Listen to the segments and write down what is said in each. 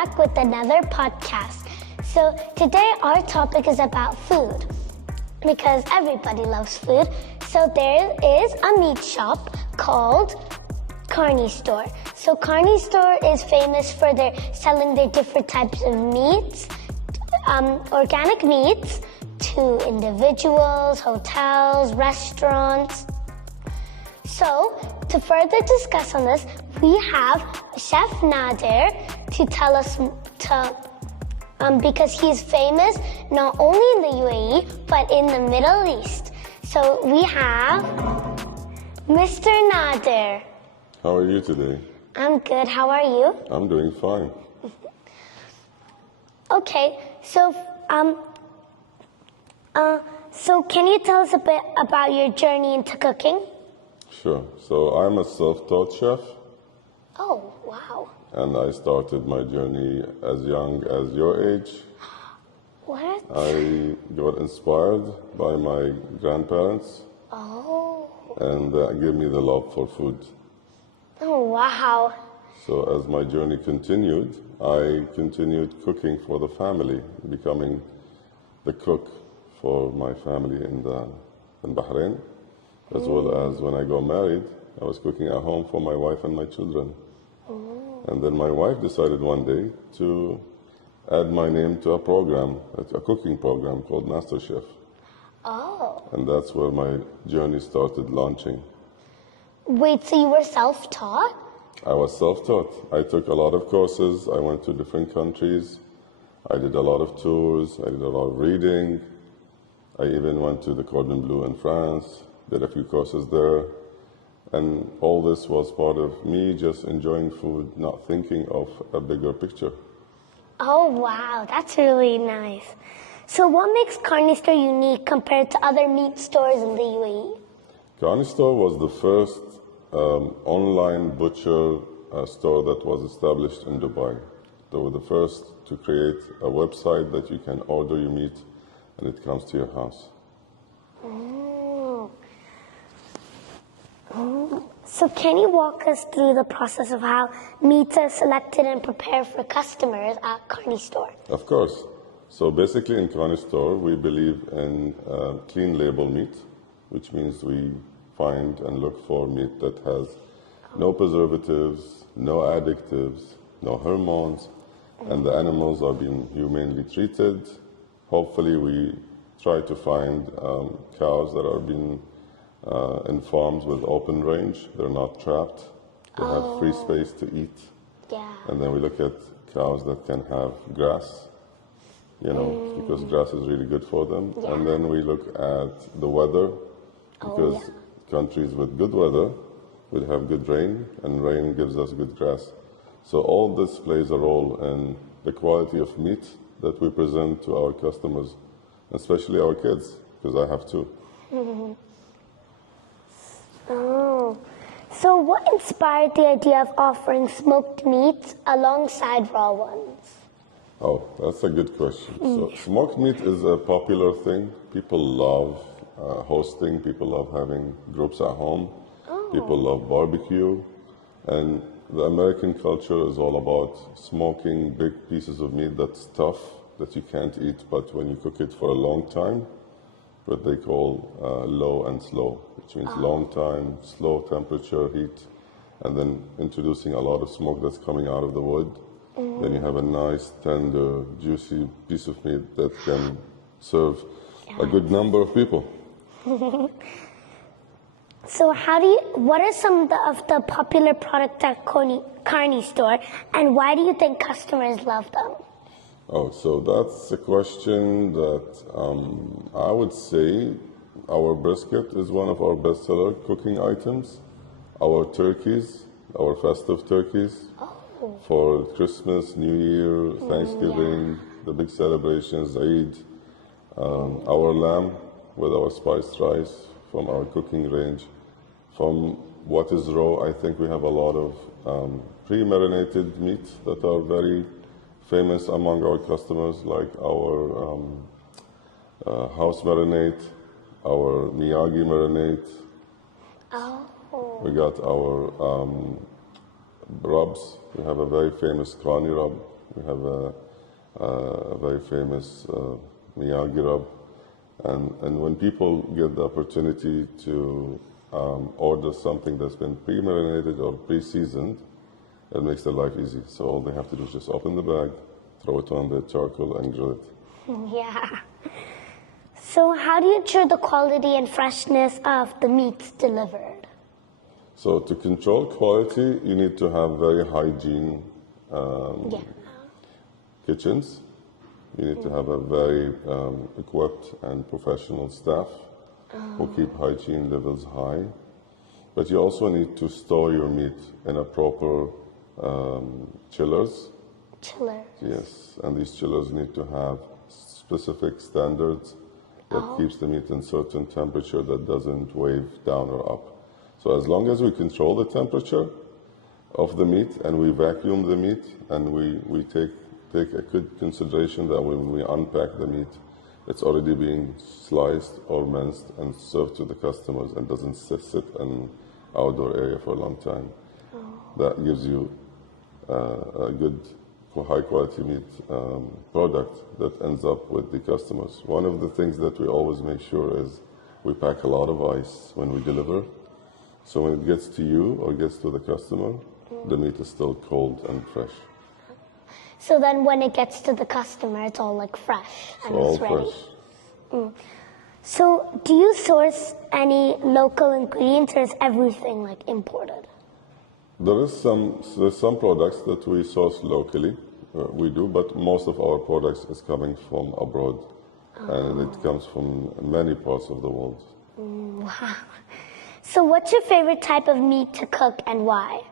back with another podcast. So today our topic is about food because everybody loves food. So there is a meat shop called Carni Store. So Carni Store is famous for selling their different types of meats, organic meats to individuals, hotels, restaurants. So to further discuss on this, we have Chef Nader to tell us because he's famous not only in the UAE but in the Middle East. So we have Mr. Nader. How are you today? I'm good. How are you? I'm doing fine. Okay, so can you tell us a bit about your journey into cooking? Sure. So I'm a self-taught chef. Oh, wow. And I started my journey as young as your age. What? I got inspired by my grandparents. Oh. And that gave me the love for food. Oh, wow. So as my journey continued, I continued cooking for the family, becoming the cook for my family in Bahrain. As well as when I got married, I was cooking at home for my wife and my children. And then my wife decided one day to add my name to a program, a cooking program called Master Chef. Oh. And that's where my journey started launching. Wait, so you were self-taught? I was self-taught. I took a lot of courses. I went to different countries. I did a lot of tours. I did a lot of reading. I even went to the Cordon Bleu in France, did a few courses there. And all this was part of me just enjoying food, not thinking of a bigger picture. Oh, wow. That's really nice. So what makes Carni Store unique compared to other meat stores in the UAE? Carni Store was the first online butcher store that was established in Dubai. They were the first to create a website that you can order your meat and it comes to your house. So can you walk us through the process of how meats are selected and prepared for customers at Carni Store? Of course. So basically in Carni Store, we believe in clean label meat, which means we find and look for meat that has no preservatives, no additives, no hormones, and the animals are being humanely treated. Hopefully we try to find cows that are being in farms with open range. They're not trapped. They have free space to eat. Yeah. And then we look at cows that can have grass, because grass is really good for them. Yeah. And then we look at the weather, because countries with good weather will have good rain, and rain gives us good grass. So all this plays a role in the quality of meat that we present to our customers, especially our kids, because I have two. Oh. So what inspired the idea of offering smoked meats alongside raw ones? Oh, that's a good question. So smoked meat is a popular thing. People love hosting. People love having groups at home. People love barbecue. And the American culture is all about smoking big pieces of meat that's tough, that you can't eat, but when you cook it for a long time, what they call low and slow, which means long time, slow temperature, heat, and then introducing a lot of smoke that's coming out of the wood. Then you have a nice, tender, juicy piece of meat that can serve a good number of people. So what are some of the popular products at Carni Store, and why do you think customers love them? Oh, so that's a question that I would say our brisket is one of our bestseller cooking items. Our turkeys, our festive turkeys for Christmas, New Year, Thanksgiving, the big celebrations, Eid. Our lamb with our spiced rice from our cooking range. From what is raw, I think we have a lot of pre-marinated meats that are very famous among our customers, like our house marinade, our Miyagi marinade. We got our rubs. We have a very famous Carni rub We have a very famous miyagi rub. And when people get the opportunity to order something that's been pre-marinated or pre-seasoned, it makes their life easy. So all they have to do is just open the bag, throw it on the charcoal, and grill it. Yeah. So how do you ensure the quality and freshness of the meats delivered? So to control quality, you need to have very hygiene kitchens. You need to have a very equipped and professional staff who keep hygiene levels high. But you also need to store your meat in a proper chillers. Chillers. Yes, and these chillers need to have specific standards that keeps the meat in certain temperature that doesn't wave down or up. So as long as we control the temperature of the meat and we vacuum the meat and we take a good consideration that when we unpack the meat, it's already being sliced or minced and served to the customers and doesn't sit in outdoor area for a long time. That gives you a good high quality meat product that ends up with the customers. One of the things that we always make sure is we pack a lot of ice when we deliver. So when it gets to you or gets to the customer, the meat is still cold and fresh. So then when it gets to the customer, it's all like fresh and It's all it's ready. fresh. So do you source any local ingredients or is everything like imported? There's some products that we source locally, we do, but most of our products is coming from abroad, and it comes from many parts of the world. Wow. So what's your favorite type of meat to cook and why?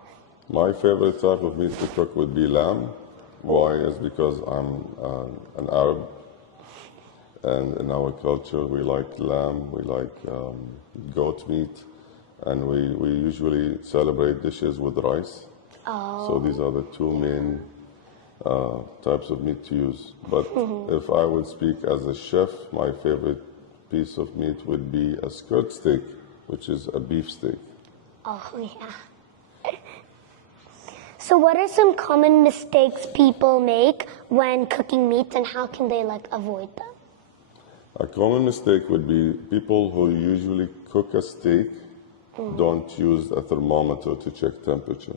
My favorite type of meat to cook would be lamb. Why? Is because I'm an Arab, and in our culture we like lamb, we like goat meat, and we usually celebrate dishes with rice. So these are the two main types of meat to use. But if I would speak as a chef, my favorite piece of meat would be a skirt steak, which is a beef steak. Oh, yeah. So what are some common mistakes people make when cooking meats and how can they like avoid them? A common mistake would be people who usually cook a steak don't use a thermometer to check temperature.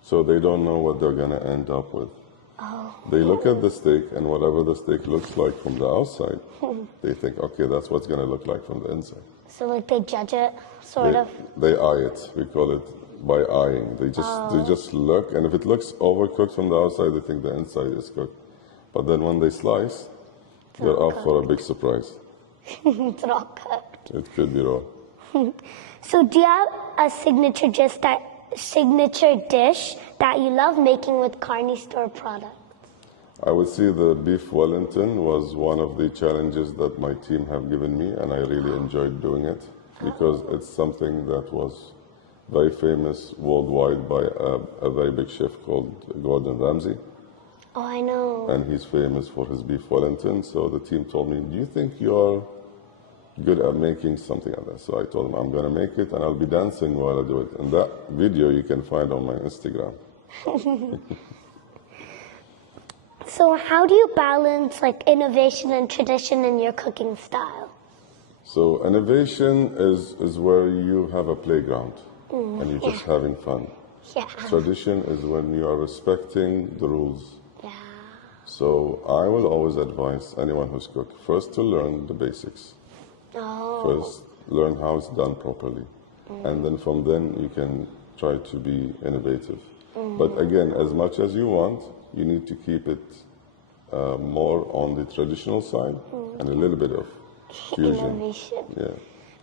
So they don't know what they're going to end up with. They look at the steak, and whatever the steak looks like from the outside, they think, okay, that's what's going to look like from the inside. So like they judge it, sort of? They eye it. We call it by eyeing. They just look, and if it looks overcooked from the outside, they think the inside is cooked. But then when they slice, they're up for a big surprise. It's raw cooked. It could be raw. So do you have a signature dish that you love making with Carni Store products? I would say the beef Wellington was one of the challenges that my team have given me, and I really enjoyed doing it because it's something that was very famous worldwide by a very big chef called Gordon Ramsay. Oh, I know. And he's famous for his beef Wellington. So the team told me, do you think you're good at making something like that? So I told them, I'm going to make it and I'll be dancing while I do it. And that video you can find on my Instagram. So how do you balance like innovation and tradition in your cooking style? So innovation is where you have a playground and you're just having fun. Yeah. Tradition is when you are respecting the rules. Yeah. So I will always advise anyone who's cooked first to learn the basics. First, learn how it's done properly. And then from then, you can try to be innovative. But again, as much as you want, you need to keep it more on the traditional side and a little bit of fusion. Innovation. Yeah.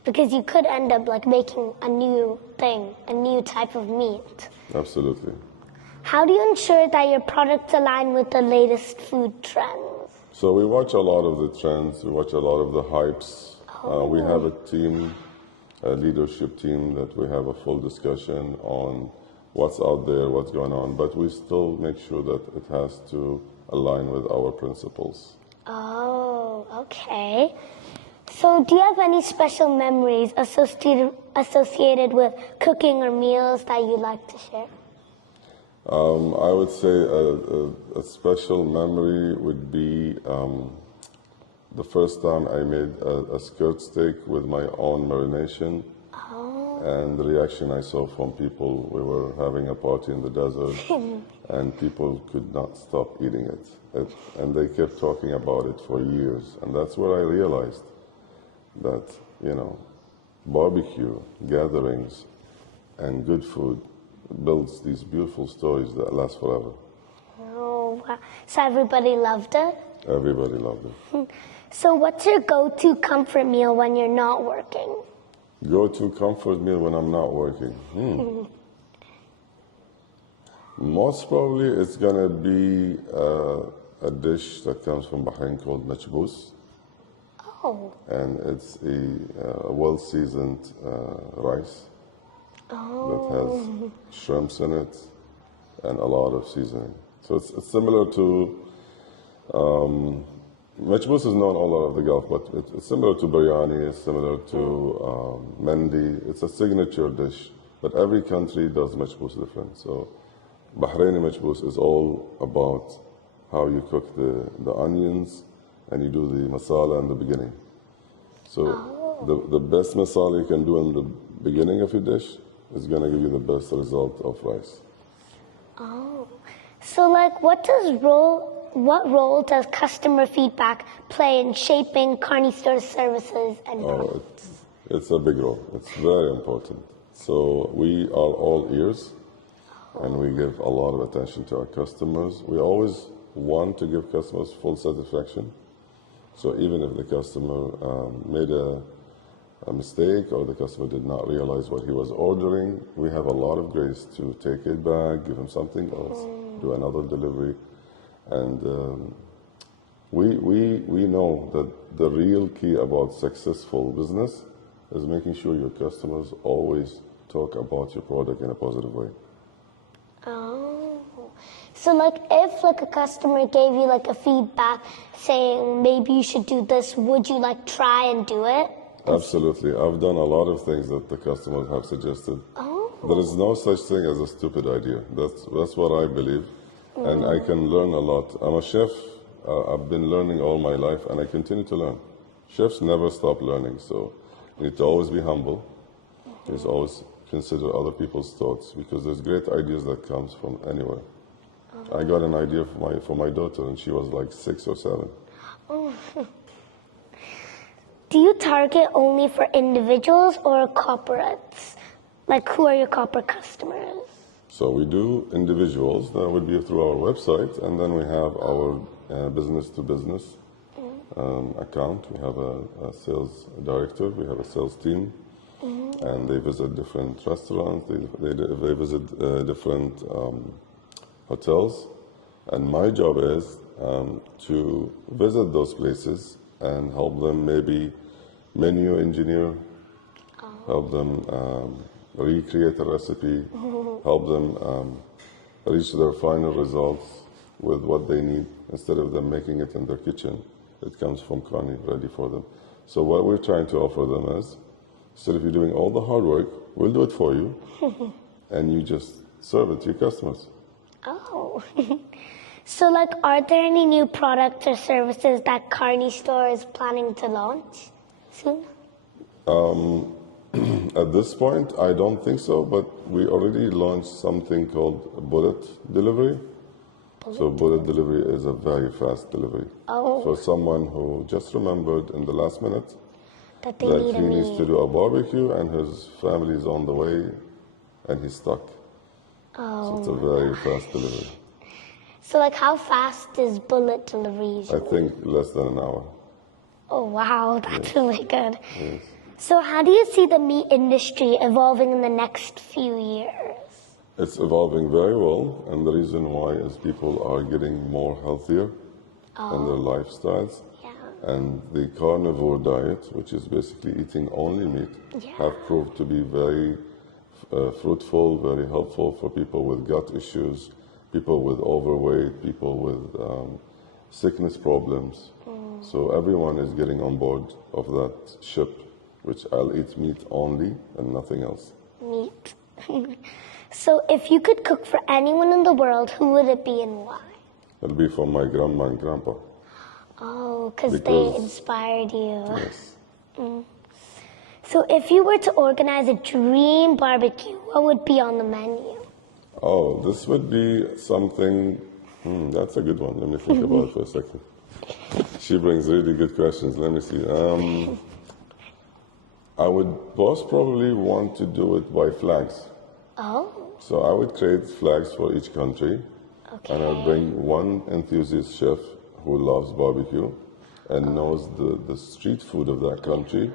Because you could end up like making a new thing, a new type of meat. Absolutely. How do you ensure that your products align with the latest food trends? So we watch a lot of the trends, we watch a lot of the hypes. We have a team, a leadership team, that we have a full discussion on what's out there, what's going on, but we still make sure that it has to align with our principles. Oh, okay. So do you have any special memories associated with cooking or meals that you like to share? I would say a special memory would be the first time I made a skirt steak with my own marination. And the reaction I saw from people, we were having a party in the desert, and people could not stop eating it. And they kept talking about it for years. And that's where I realized that, barbecue, gatherings, and good food builds these beautiful stories that last forever. Oh, wow. So everybody loved it? Everybody loved it. So what's your go-to comfort meal when you're not working? Go-to comfort meal when I'm not working? Most probably it's going to be a dish that comes from Bahrain called majboos. Oh. And it's a well-seasoned rice that has shrimps in it and a lot of seasoning. So it's similar to, majboos is known all over the Gulf, but it's similar to biryani, it's similar to mendi. It's a signature dish, but every country does majboos different. So Bahraini majboos is all about how you cook the onions and you do the masala in the beginning. So the best masala you can do in the beginning of your dish is going to give you the best result of rice. Oh. So what role does customer feedback play in shaping Carni Store's services and products? It's a big role. It's very important. So we are all ears, and we give a lot of attention to our customers. We always want to give customers full satisfaction. So even if the customer made a mistake or the customer did not realize what he was ordering, we have a lot of grace to take it back, give him something else, do another delivery. And we know that the real key about successful business is making sure your customers always talk about your product in a positive way. Oh. So if a customer gave you a feedback saying maybe you should do this, would you try and do it? Absolutely. I've done a lot of things that the customers have suggested. Oh. There is no such thing as a stupid idea. That's what I believe. And I can learn a lot. I'm a chef. I've been learning all my life, and I continue to learn. Chefs never stop learning, so you need to always be humble. Just always consider other people's thoughts, because there's great ideas that comes from anywhere. I got an idea for my daughter, and she was 6 or 7. Oh. Do you target only for individuals or corporates? Who are your corporate customers? So we do individuals. That would be through our website, and then we have our business-to-business account. We have a sales director. We have a sales team, and they visit different restaurants. They visit different hotels, and my job is to visit those places and help them maybe menu engineer, help them recreate a recipe, help them reach their final results with what they need instead of them making it in their kitchen. It comes from Carni ready for them. So what we're trying to offer them is, instead of you doing all the hard work, we'll do it for you, and you just serve it to your customers. Oh. So are there any new products or services that Carni Store is planning to launch soon? At this point, I don't think so, but we already launched something called bullet delivery. So bullet delivery is a very fast delivery. Oh. For someone who just remembered in the last minute that he needs to do a barbecue and his family is on the way and he's stuck. Oh. So it's a very fast delivery. So how fast is bullet delivery usually? I think less than an hour. Oh, wow, that's Yes. really good. Yes. So how do you see the meat industry evolving in the next few years? It's evolving very well, and the reason why is people are getting more healthier in their lifestyles. Yeah. And the carnivore diet, which is basically eating only meat, have proved to be very fruitful, very helpful for people with gut issues, people with overweight, people with sickness problems. So everyone is getting on board of that ship, which I'll eat meat only and nothing else. Meat. So if you could cook for anyone in the world, who would it be and why? It'll be for my grandma and grandpa. Oh, because they Because- inspired you. Yes. So if you were to organize a dream barbecue, what would be on the menu? Oh, this would be something. That's a good one. Let me think about it for a second. She brings really good questions. Let me see. I would most probably want to do it by flags. Oh, So I would create flags for each country, okay. and I'd bring one enthusiast chef who loves barbecue and knows the street food of that country,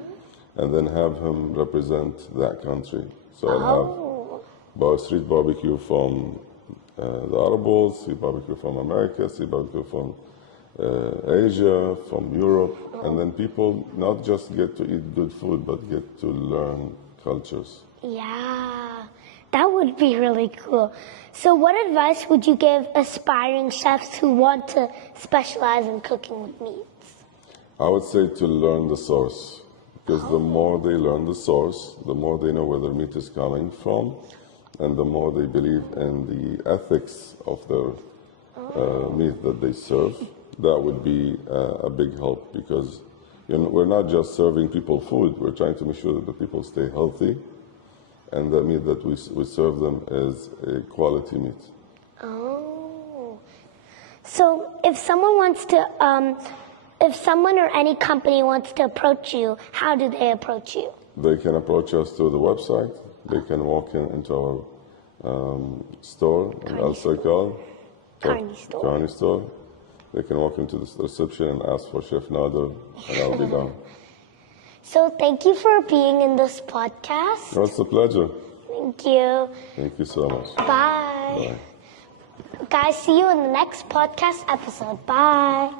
and then have him represent that country. So I'll have street barbecue from the Arab world, street barbecue from America, street barbecue from Asia, from Europe, and then people not just get to eat good food, but get to learn cultures. Yeah, that would be really cool. So what advice would you give aspiring chefs who want to specialize in cooking with meats? I would say to learn the source, because the more they learn the source, the more they know where their meat is coming from, and the more they believe in the ethics of their meat that they serve. That would be a big help, because we're not just serving people food, we're trying to make sure that the people stay healthy, and the meat that we serve them is a quality meat. Oh. So if someone wants to, if someone or any company wants to approach you, how do they approach you? They can approach us through the website. They can walk into our store in El Circle. Carni Store. Carni Store. They can walk into the reception and ask for Chef Nader, and I'll be down. So thank you for being in this podcast. No, it's a pleasure. Thank you. Thank you so much. Bye. Bye. Guys, see you in the next podcast episode. Bye.